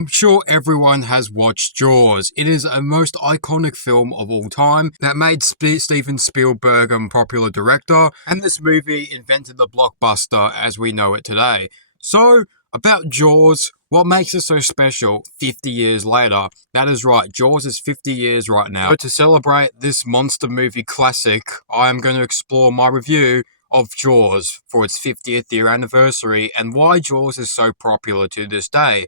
I'm sure everyone has watched Jaws. It is a most iconic film of all time that made Steven Spielberg a popular director, and this movie invented the blockbuster as we know it today. So, about Jaws, what makes it so special 50 years later? That is right, Jaws is 50 years right now. So to celebrate this monster movie classic, I am going to explore my review of Jaws for its 50th year anniversary and why Jaws is so popular to this day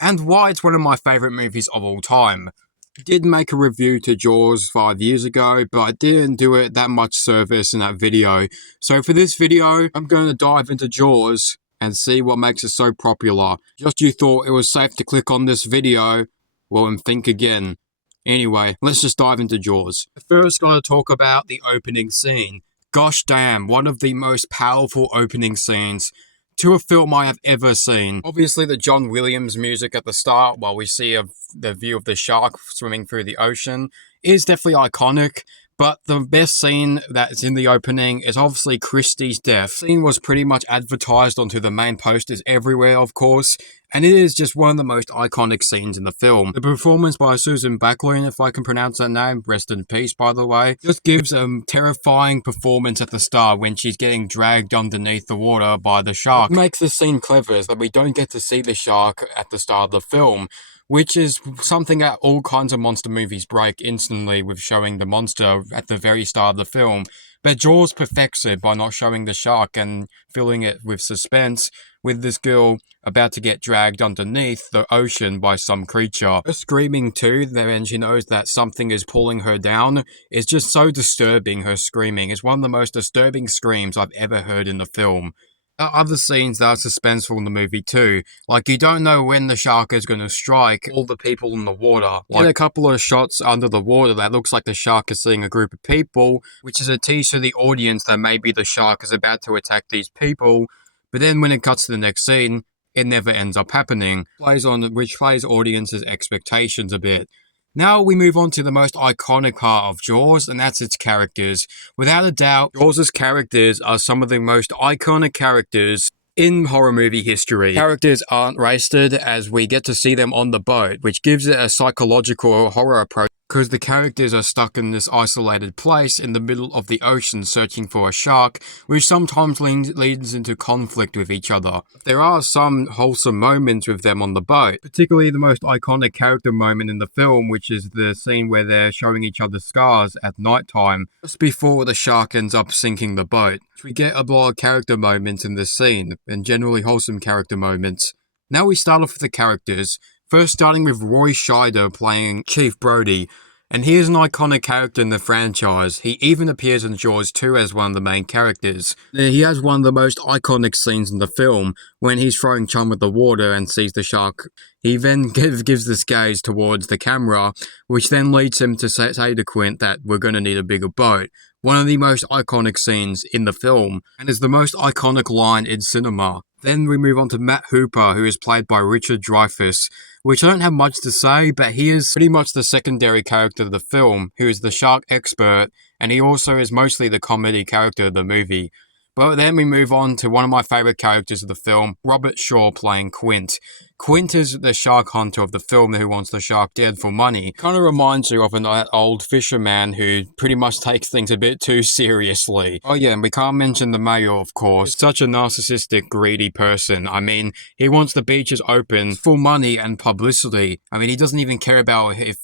and why it's one of my favourite movies of all time. I did make a review to Jaws 5 years ago, but I didn't do it that much service in that video. So for this video, I'm going to dive into Jaws and see what makes it so popular. Just you thought it was safe to click on this video, well, and think again. Anyway, let's just dive into Jaws. First, gotta talk about the opening scene. Gosh damn, one of the most powerful opening scenes to a film I have ever seen. Obviously, the John Williams music at the start, while we see the view of the shark swimming through the ocean, is definitely iconic. But the best scene that's in the opening is obviously Christie's death. The scene was pretty much advertised onto the main posters everywhere, of course, and it is just one of the most iconic scenes in the film. The performance by Susan Backlund, if I can pronounce that name, rest in peace by the way, just gives a terrifying performance at the start when she's getting dragged underneath the water by the shark. What makes this scene clever is that we don't get to see the shark at the start of the film, which is something that all kinds of monster movies break instantly with showing the monster at the very start of the film. But Jaws perfects it by not showing the shark and filling it with suspense with this girl about to get dragged underneath the ocean by some creature. Her screaming too, when she knows that something is pulling her down, is just so disturbing. Her screaming is one of the most disturbing screams I've ever heard in the film. There are other scenes that are suspenseful in the movie too. Like, you don't know when the shark is going to strike all the people in the water. Like, a couple of shots under the water that looks like the shark is seeing a group of people, which is a tease to the audience that maybe the shark is about to attack these people. But then when it cuts to the next scene, it never ends up happening, which plays audiences' expectations a bit. Now we move on to the most iconic part of Jaws, and that's its characters. Without a doubt, Jaws' characters are some of the most iconic characters in horror movie history. Characters aren't wasted as we get to see them on the boat, which gives it a psychological horror approach because the characters are stuck in this isolated place in the middle of the ocean searching for a shark, which sometimes leads into conflict with each other. There are some wholesome moments with them on the boat, particularly the most iconic character moment in the film, which is the scene where they're showing each other scars at nighttime, just before the shark ends up sinking the boat. We get a lot of character moments in this scene, and generally wholesome character moments. Now we start off with the characters, first starting with Roy Scheider playing Chief Brody, and he is an iconic character in the franchise. He even appears in Jaws 2 as one of the main characters. He has one of the most iconic scenes in the film, when he's throwing chum at the water and sees the shark. He then gives this gaze towards the camera, which then leads him to say to Quint that we're going to need a bigger boat. One of the most iconic scenes in the film, and is the most iconic line in cinema. Then we move on to Matt Hooper, who is played by Richard Dreyfuss, which I don't have much to say, but he is pretty much the secondary character of the film, who is the shark expert, and he also is mostly the comedy character of the movie. But then we move on to one of my favourite characters of the film, Robert Shaw playing Quint. Quint is the shark hunter of the film who wants the shark dead for money. Kind of reminds you of an old fisherman who pretty much takes things a bit too seriously. Oh yeah, and we can't mention the mayor, of course. He's such a narcissistic, greedy person. I mean, he wants the beaches open for money and publicity. I mean, he doesn't even care about if,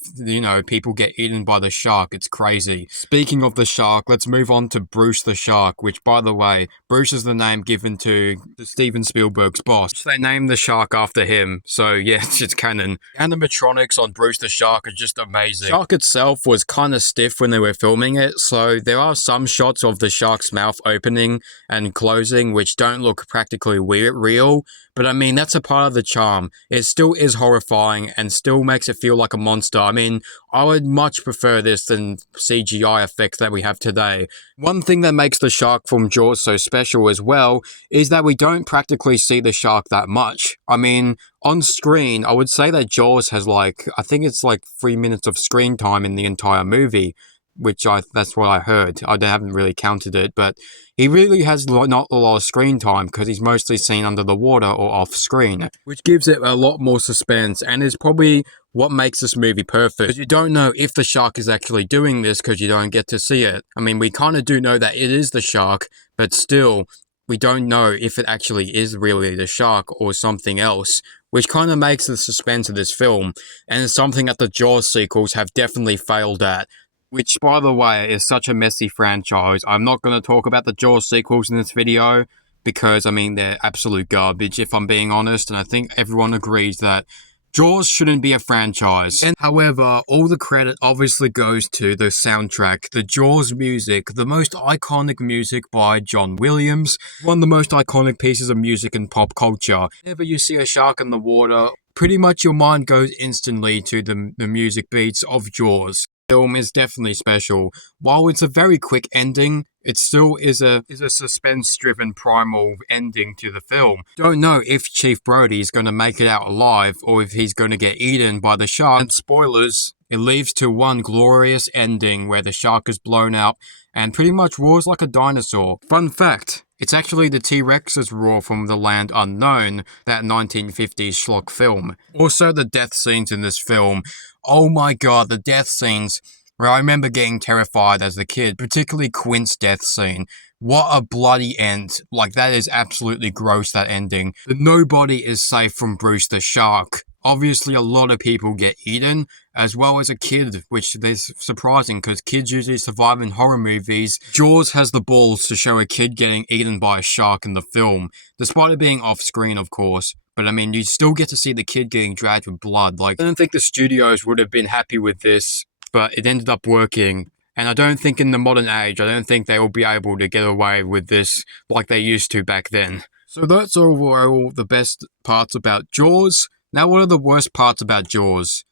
people get eaten by the shark. It's crazy. Speaking of the shark, let's move on to Bruce the Shark, which, by the way, Bruce is the name given to Steven Spielberg's boss. They named the shark after him. So yeah, it's canon. Animatronics on Bruce the Shark are just amazing. The shark itself was kind of stiff when they were filming it, so there are some shots of the shark's mouth opening and closing which don't look practically real, but I mean, that's a part of the charm. It still is horrifying and still makes it feel like a monster. I mean, I would much prefer this than CGI effects that we have today. One thing that makes the shark from Jaws so special as well is that we don't practically see the shark that much. I mean, on screen, I would say that Jaws has I think it's 3 minutes of screen time in the entire movie. which that's what I heard. I haven't really counted it, but he really has not a lot of screen time because he's mostly seen under the water or off screen, which gives it a lot more suspense and is probably what makes this movie perfect. Because you don't know if the shark is actually doing this because you don't get to see it. I mean, we kind of do know that it is the shark, but still, we don't know if it actually is really the shark or something else, which kind of makes the suspense of this film, and it's something that the Jaws sequels have definitely failed at. Which, by the way, is such a messy franchise. I'm not going to talk about the Jaws sequels in this video, because, I mean, they're absolute garbage, if I'm being honest, and I think everyone agrees that Jaws shouldn't be a franchise. And however, all the credit obviously goes to the soundtrack, the Jaws music, the most iconic music by John Williams, one of the most iconic pieces of music in pop culture. Whenever you see a shark in the water, pretty much your mind goes instantly to the music beats of Jaws. Film is definitely special. While it's a very quick ending, it still is a suspense-driven primal ending to the film. Don't know if Chief Brody is going to make it out alive or if he's going to get eaten by the shark. And spoilers, it leads to one glorious ending where the shark is blown out and pretty much roars like a dinosaur. Fun fact, it's actually the T-Rex's roar from The Land Unknown, that 1950s schlock film. Also, the death scenes in this film. Oh my god, the death scenes, where I remember getting terrified as a kid, particularly Quint's death scene. What a bloody end. Like, that is absolutely gross, that ending. But nobody is safe from Bruce the Shark. Obviously, a lot of people get eaten, as well as a kid, which is surprising because kids usually survive in horror movies. Jaws has the balls to show a kid getting eaten by a shark in the film, despite it being off-screen, of course. But I mean, you still get to see the kid getting dragged with blood. Like, I don't think the studios would have been happy with this, but it ended up working. And I don't think in the modern age, I don't think they will be able to get away with this like they used to back then. So that's overall the best parts about Jaws. Now, what are the worst parts about Jaws?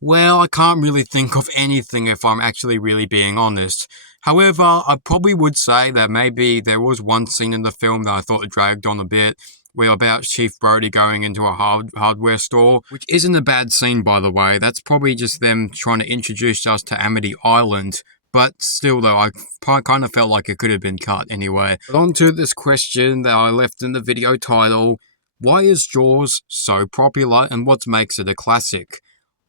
Well, I can't really think of anything if I'm actually really being honest. However, I probably would say that maybe there was one scene in the film that I thought it dragged on a bit, where about Chief Brody going into a hardware store, which isn't a bad scene, by the way. That's probably just them trying to introduce us to Amity Island. But still, though, I kind of felt like it could have been cut anyway. But on to this question that I left in the video title. Why is Jaws so popular and what makes it a classic?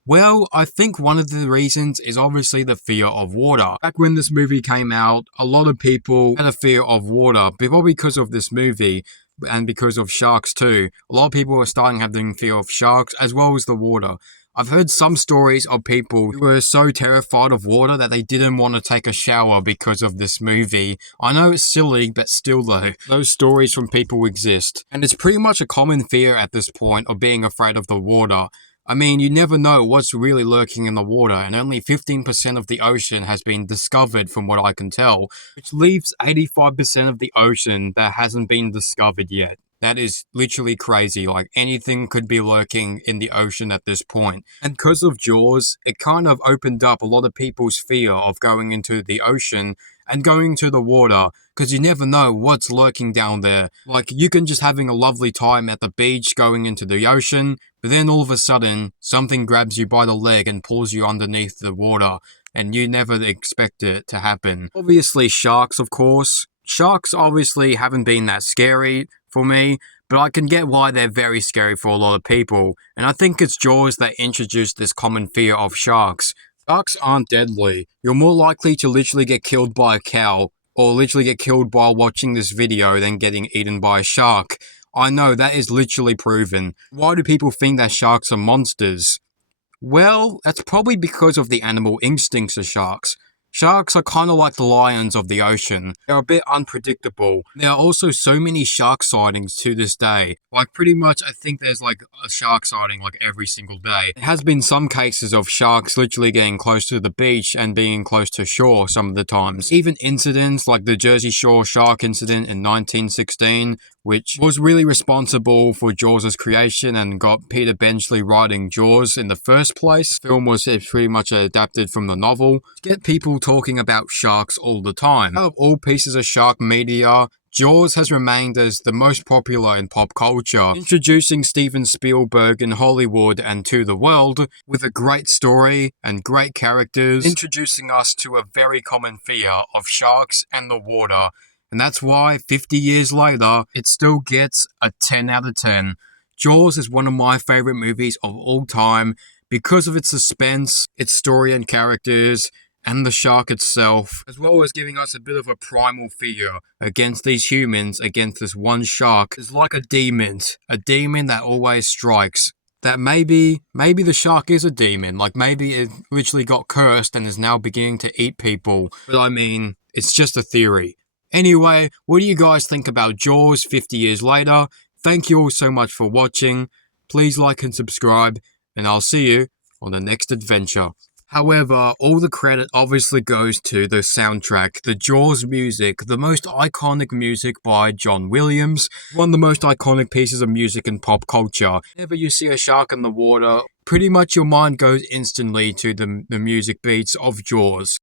Well, I think one of the reasons is obviously the fear of water. Back when this movie came out, a lot of people had a fear of water, probably because of this movie and because of sharks too. A lot of people were starting having fear of sharks as well as the water. I've heard some stories of people who were so terrified of water that they didn't want to take a shower because of this movie. I know it's silly, but still though, those stories from people exist. And it's pretty much a common fear at this point of being afraid of the water. I mean, you never know what's really lurking in the water, and only 15% of the ocean has been discovered from what I can tell, which leaves 85% of the ocean that hasn't been discovered yet. That is literally crazy. Like, anything could be lurking in the ocean at this point. And because of Jaws, it kind of opened up a lot of people's fear of going into the ocean and going to the water, because you never know what's lurking down there. Like, you can just having a lovely time at the beach going into the ocean, but then all of a sudden, something grabs you by the leg and pulls you underneath the water, and you never expect it to happen. Obviously, sharks, of course. Sharks obviously haven't been that scary for me, but I can get why they're very scary for a lot of people, and I think it's Jaws that introduced this common fear of sharks. Sharks aren't deadly. You're more likely to literally get killed by a cow, or literally get killed while watching this video than getting eaten by a shark. I know, that is literally proven. Why do people think that sharks are monsters? Well, that's probably because of the animal instincts of sharks. Sharks are kind of like the lions of the ocean. They're a bit unpredictable. There are also so many shark sightings to this day. Like, pretty much, I think there's like a shark sighting like every single day. There has been some cases of sharks literally getting close to the beach and being close to shore some of the times. Even incidents like the Jersey Shore shark incident in 1916, which was really responsible for Jaws' creation and got Peter Benchley writing Jaws in the first place. The film was pretty much adapted from the novel to get people talking about sharks all the time. Out of all pieces of shark media, Jaws has remained as the most popular in pop culture, introducing Steven Spielberg in Hollywood and to the world with a great story and great characters, introducing us to a very common fear of sharks and the water. And that's why 50 years later, it still gets a 10 out of 10. Jaws is one of my favorite movies of all time because of its suspense, its story and characters, and the shark itself, as well as giving us a bit of a primal fear against these humans, against this one shark. It's like a demon that always strikes. That maybe the shark is a demon, like maybe it literally got cursed and is now beginning to eat people. But I mean, it's just a theory. Anyway, what do you guys think about Jaws 50 years later? Thank you all so much for watching. Please like and subscribe, and I'll see you on the next adventure. However, all the credit obviously goes to the soundtrack, the Jaws music, the most iconic music by John Williams, one of the most iconic pieces of music in pop culture. Whenever you see a shark in the water, pretty much your mind goes instantly to the music beats of Jaws.